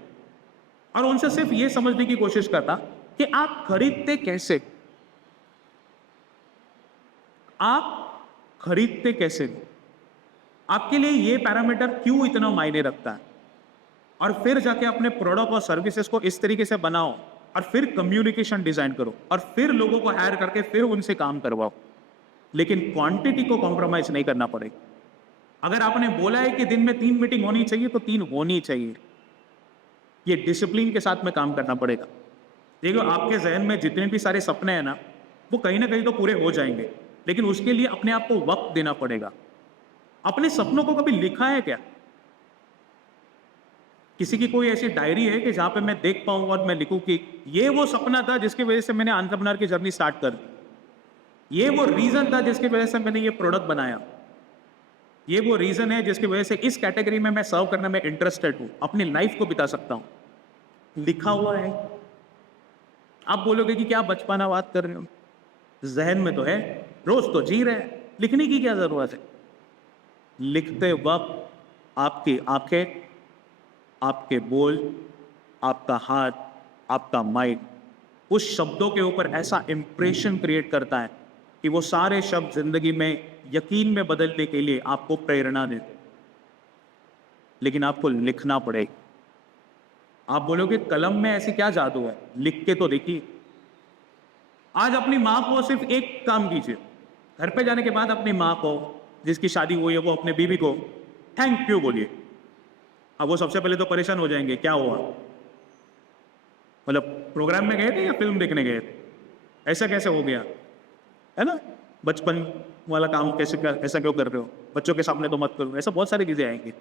और उनसे सिर्फ ये समझने की कोशिश करना कि आप खरीदते कैसे, आप खरीदते कैसे, आपके लिए ये पैरामीटर क्यों इतना मायने रखता है। और फिर जाके अपने प्रोडक्ट और सर्विसेज को इस तरीके से बनाओ और फिर कम्युनिकेशन डिजाइन करो और फिर लोगों को हायर करके फिर उनसे काम करवाओ। लेकिन क्वांटिटी को कॉम्प्रोमाइज नहीं करना पड़ेगा। अगर आपने बोला है कि दिन में 3 मीटिंग होनी चाहिए तो 3 होनी चाहिए। ये डिसिप्लिन के साथ में काम करना पड़ेगा। देखो, आपके जहन में जितने भी सारे सपने हैं ना, वो कहीं ना कहीं तो पूरे हो जाएंगे, लेकिन उसके लिए अपने आप को वक्त देना पड़ेगा। अपने सपनों को कभी लिखा है क्या? किसी की कोई ऐसी डायरी है कि जहां पे मैं देख पाऊं और मैं लिखूं कि ये वो सपना था जिसकी वजह से मैंने एंटरप्रेन्योर की जर्नी स्टार्ट कर दी, ये वो रीजन था जिसकी वजह से मैंने ये प्रोडक्ट बनाया, ये वो रीजन है जिसकी वजह से इस कैटेगरी में मैं सर्व करने में इंटरेस्टेड हूं, अपनी लाइफ को बिता सकता हूं। लिखा हुआ है। आप बोलोगे कि क्या बचपना बात कर रहे हो, जहन में तो है, रोज तो जी रहे हैं, लिखने की क्या जरूरत है? लिखते वक्त आपकी आंखें, आपके बोल, आपका हाथ, आपका माइंड उस शब्दों के ऊपर ऐसा इंप्रेशन क्रिएट करता है कि वो सारे शब्द जिंदगी में यकीन में बदलने के लिए आपको प्रेरणा देते। लेकिन आपको लिखना पड़ेगा। आप बोलोगे कलम में ऐसी क्या जादू है, लिख के तो देखिए। आज अपनी माँ को सिर्फ एक काम कीजिए, घर पे जाने के बाद अपनी माँ को, जिसकी शादी हुई है, वो अपने बीवी को थैंक यू बोलिए। अब वो सबसे पहले तो परेशान हो जाएंगे, क्या हुआ, मतलब प्रोग्राम में गए थे या फिल्म देखने गए थे, ऐसा कैसे हो गया, है ना? बचपन वाला काम कैसे, ऐसा क्यों कर रहे हो, बच्चों के सामने तो मत करो, ऐसा बहुत सारी चीजें आएंगी।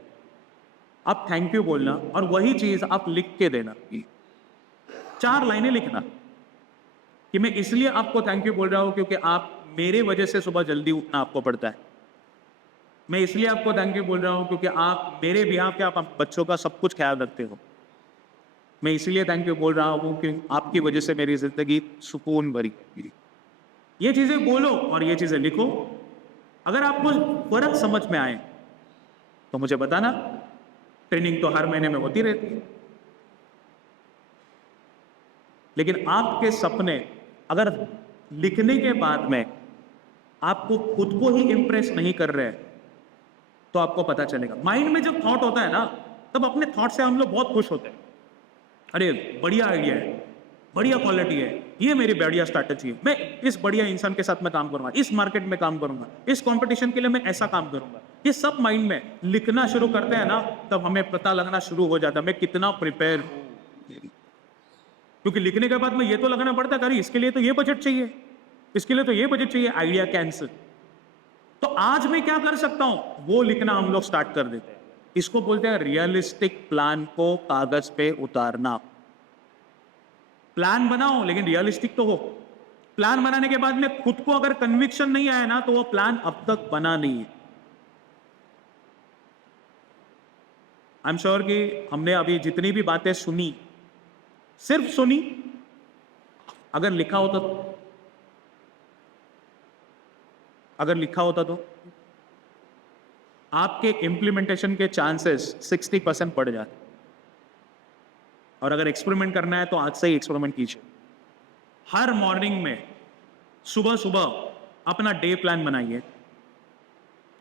आप थैंक यू बोलना और वही चीज आप लिख के देना। 4 लाइनें लिखना कि मैं इसलिए आपको थैंक यू बोल रहा हूं क्योंकि आप मेरे वजह से सुबह जल्दी उठना आपको पड़ता है। मैं इसलिए आपको थैंक यू बोल रहा हूं क्योंकि आप मेरे बिहाफ पे आप बच्चों का सब कुछ ख्याल रखते हो। मैं इसलिए थैंक यू बोल रहा हूं कि आपकी वजह से मेरी जिंदगी सुकून भरी। ये चीजें बोलो और ये चीजें लिखो। अगर आपको फर्क समझ में आए तो मुझे बताना। ट्रेनिंग तो हर महीने में होती रहती है, लेकिन आपके सपने अगर लिखने के बाद में आपको खुद को ही इंप्रेस नहीं कर रहे तो आपको पता चलेगा। माइंड में जब थॉट होता है ना, तब अपने थॉट से हम लोग बहुत खुश होते हैं। अरे बढ़िया आइडिया है, बढ़िया क्वालिटी है, ये मेरी बढ़िया स्ट्रैटेजी है, मैं इस बढ़िया इंसान के साथ में काम करूंगा, इस मार्केट में काम करूंगा, इस कंपटीशन के लिए मैं ऐसा काम करूंगा। ये सब माइंड में लिखना शुरू करते हैं ना, तब हमें पता लगना शुरू हो जाता है मैं कितना प्रिपेयर हूं। क्योंकि लिखने के बाद में ये तो लगना पड़ता है, अरे इसके लिए तो ये बजट चाहिए, इसके लिए तो ये बजट चाहिए, आइडिया कैंसिल। तो आज मैं क्या कर सकता हूं, वो लिखना हम लोग स्टार्ट कर देते हैं। इसको बोलते हैं रियलिस्टिक प्लान को कागज पे उतारना। प्लान बनाओ लेकिन रियलिस्टिक तो हो। प्लान बनाने के बाद में खुद को अगर कन्विक्शन नहीं आया ना, तो वो प्लान अब तक बना नहीं है। आई एम श्योर कि हमने अभी जितनी भी बातें सुनी, सिर्फ सुनी, अगर लिखा होता तो, अगर लिखा होता तो आपके इंप्लीमेंटेशन के चांसेस 60% बढ़ जाते। और अगर एक्सपेरिमेंट करना है तो आज से ही एक्सपेरिमेंट कीजिए। हर मॉर्निंग में सुबह सुबह अपना डे प्लान बनाइए।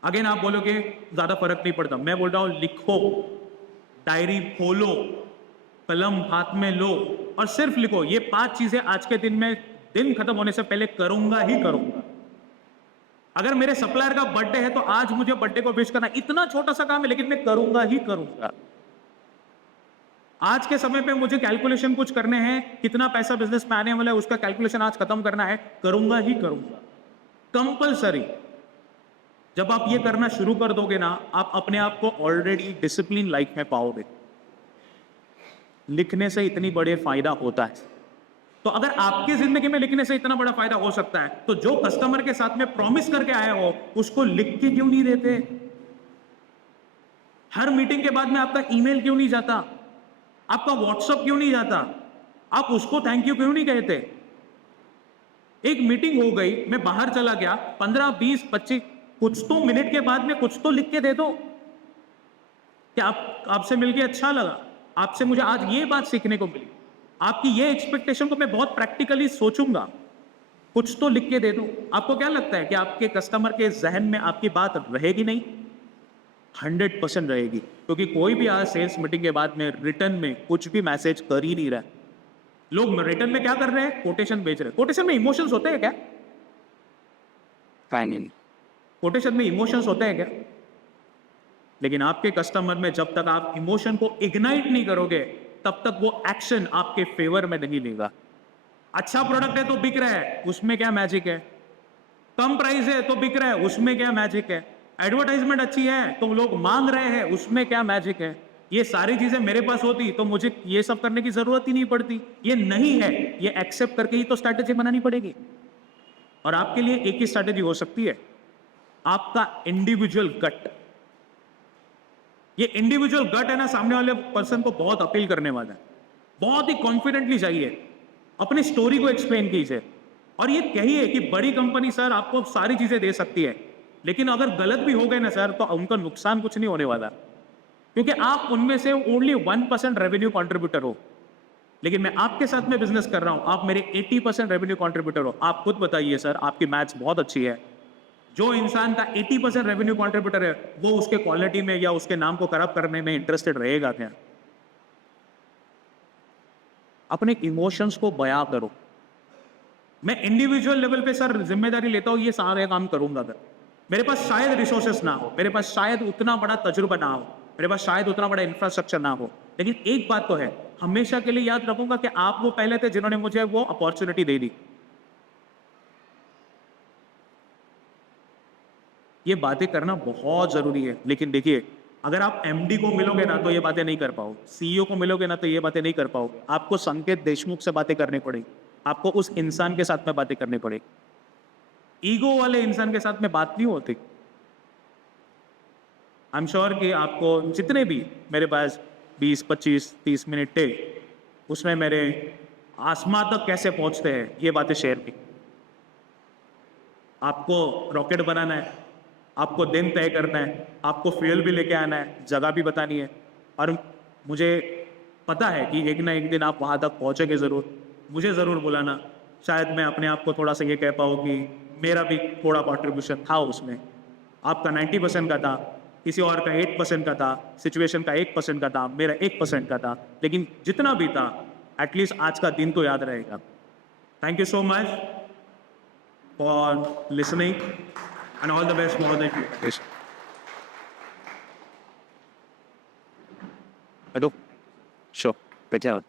अगेन आप बोलोगे ज्यादा फर्क नहीं पड़ता, मैं बोल रहा हूं लिखो, डायरी खोलो, कलम हाथ में लो और सिर्फ लिखो। ये 5 चीजें आज के दिन में, दिन खत्म होने से पहले करूंगा ही करूंगा। अगर मेरे सप्लायर का बर्थडे है तो आज मुझे बर्थडे को विश करना, इतना छोटा सा काम है लेकिन मैं करूंगा ही करूंगा। आज के समय पे मुझे कैलकुलेशन कुछ करने हैं, कितना पैसा बिजनेस में आने वाला है उसका कैलकुलेशन आज खत्म करना है, करूंगा ही करूंगा, कंपलसरी। जब आप ये करना शुरू कर दोगे ना, आप अपने आप को ऑलरेडी डिसिप्लिन लाइफ में पाओगे। लिखने से इतनी बड़े फायदा होता है। तो अगर आपकी जिंदगी में लिखने से इतना बड़ा फायदा हो सकता है, तो जो कस्टमर के साथ में प्रॉमिस करके आए हो उसको लिख के क्यों नहीं देते? हर मीटिंग के बाद में आपका ईमेल क्यों नहीं जाता? आपका व्हाट्सएप क्यों नहीं जाता? आप उसको थैंक यू क्यों नहीं कहते? एक मीटिंग हो गई, मैं बाहर चला गया, 15, 20, 25 कुछ तो मिनट के बाद में कुछ तो लिख के दे दो। क्या आपसे मिलके अच्छा लगा, आपसे मुझे आज ये बात सीखने को मिली, आपकी ये एक्सपेक्टेशन को मैं बहुत प्रैक्टिकली सोचूंगा, कुछ तो लिख के दे दो। आपको क्या लगता है कि आपके कस्टमर के जहन में आपकी बात रहेगी नहीं? 100% रहेगी, क्योंकि कोई भी आज सेल्स मीटिंग के बाद में रिटर्न में कुछ भी मैसेज कर ही नहीं रहा है। लोग रिटर्न में क्या कर रहे हैं? कोटेशन बेच रहे हैं। कोटेशन में इमोशंस होते हैं क्या? फाइनली कोटेशन में इमोशंस होते हैं क्या? लेकिन आपके कस्टमर में जब तक आप इमोशन को इग्नाइट नहीं करोगे तब तक वो एक्शन आपके फेवर में नहीं लेगा। अच्छा प्रोडक्ट है तो बिक रहा है, उसमें क्या मैजिक है? कम प्राइस है तो बिक रहा है, उसमें क्या मैजिक है? एडवर्टाइजमेंट अच्छी है तो लोग मांग रहे हैं, उसमें क्या मैजिक है? ये सारी चीजें मेरे पास होती तो मुझे ये सब करने की जरूरत ही नहीं पड़ती। ये नहीं है, ये एक्सेप्ट करके ही तो स्ट्रैटेजी बनानी पड़ेगी। और आपके लिए एक ही स्ट्रैटेजी हो सकती है, आपका इंडिविजुअल गट। ये इंडिविजुअल गट है ना, सामने वाले पर्सन को बहुत अपील करने वाला है। बहुत ही कॉन्फिडेंटली चाहिए, अपनी स्टोरी को एक्सप्लेन कीजिए और ये कहिए कि बड़ी कंपनी सर आपको सारी चीजें दे सकती है, लेकिन अगर गलत भी हो गए ना सर तो उनका नुकसान कुछ नहीं होने वाला, क्योंकि आप उनमें से ओनली 1% रेवेन्यू कॉन्ट्रीब्यूटर हो। लेकिन मैं आपके साथ में बिजनेस कर रहा हूं, आप मेरे 80% रेवेन्यू कॉन्ट्रीब्यूटर हो। आप खुद बताइए सर, आपकी मैथ्स बहुत अच्छी है। जो इंसान का 80% रेवेन्यू कॉन्ट्रीब्यूटर है वो उसके क्वालिटी में या उसके नाम को खराब करने में इंटरेस्टेड रहेगा क्या? अपने इमोशंस को बयां करो। मैं इंडिविजुअल लेवल पे सर जिम्मेदारी लेता हूं, ये सारे काम करूंगा सर। मेरे पास शायद रिसोर्सेस ना हो, मेरे पास शायद उतना बड़ा तजुर्बा ना हो, मेरे पास शायद उतना बड़ा इंफ्रास्ट्रक्चर ना हो, लेकिन एक बात तो है, हमेशा के लिए याद रखूंगा कि आप वो पहले थे जिन्होंने मुझे वो अपॉर्चुनिटी दे दी। ये बातें करना बहुत जरूरी है, लेकिन देखिए, अगर आप एमडी को मिलोगे ना तो ये बातें नहीं कर पाओ, सीईओ को मिलोगे ना तो ये बातें नहीं कर पाओ। आपको संकेत देशमुख से बातें करनी पड़ेगी, आपको उस इंसान के साथ में बातें करनी पड़ेगी। ईगो वाले इंसान के साथ में बात नहीं होती। आई एम श्योर कि आपको जितने भी मेरे पास 20, 25, 30 मिनट थे, उसमें मेरे आसमां तक कैसे पहुंचते हैं ये बातें शेयर की। आपको रॉकेट बनाना है, आपको दिन तय करना है, आपको फ्यूल भी लेके आना है, जगह भी बतानी है, और मुझे पता है कि एक ना एक दिन आप वहाँ तक पहुँचेंगे ज़रूर। मुझे ज़रूर बुलाना, शायद मैं अपने आप को थोड़ा सा ये कह पाऊँ कि मेरा भी थोड़ा कॉन्ट्रीब्यूशन था उसमें। आपका 90% का था, किसी और का 8% का था, सिचुएशन का 1% का था, मेरा 1% का था, लेकिन जितना भी था एटलीस्ट आज का दिन तो याद रहेगा। Thank you so much for listening and all the best for the future. Hello. Sure. Good job.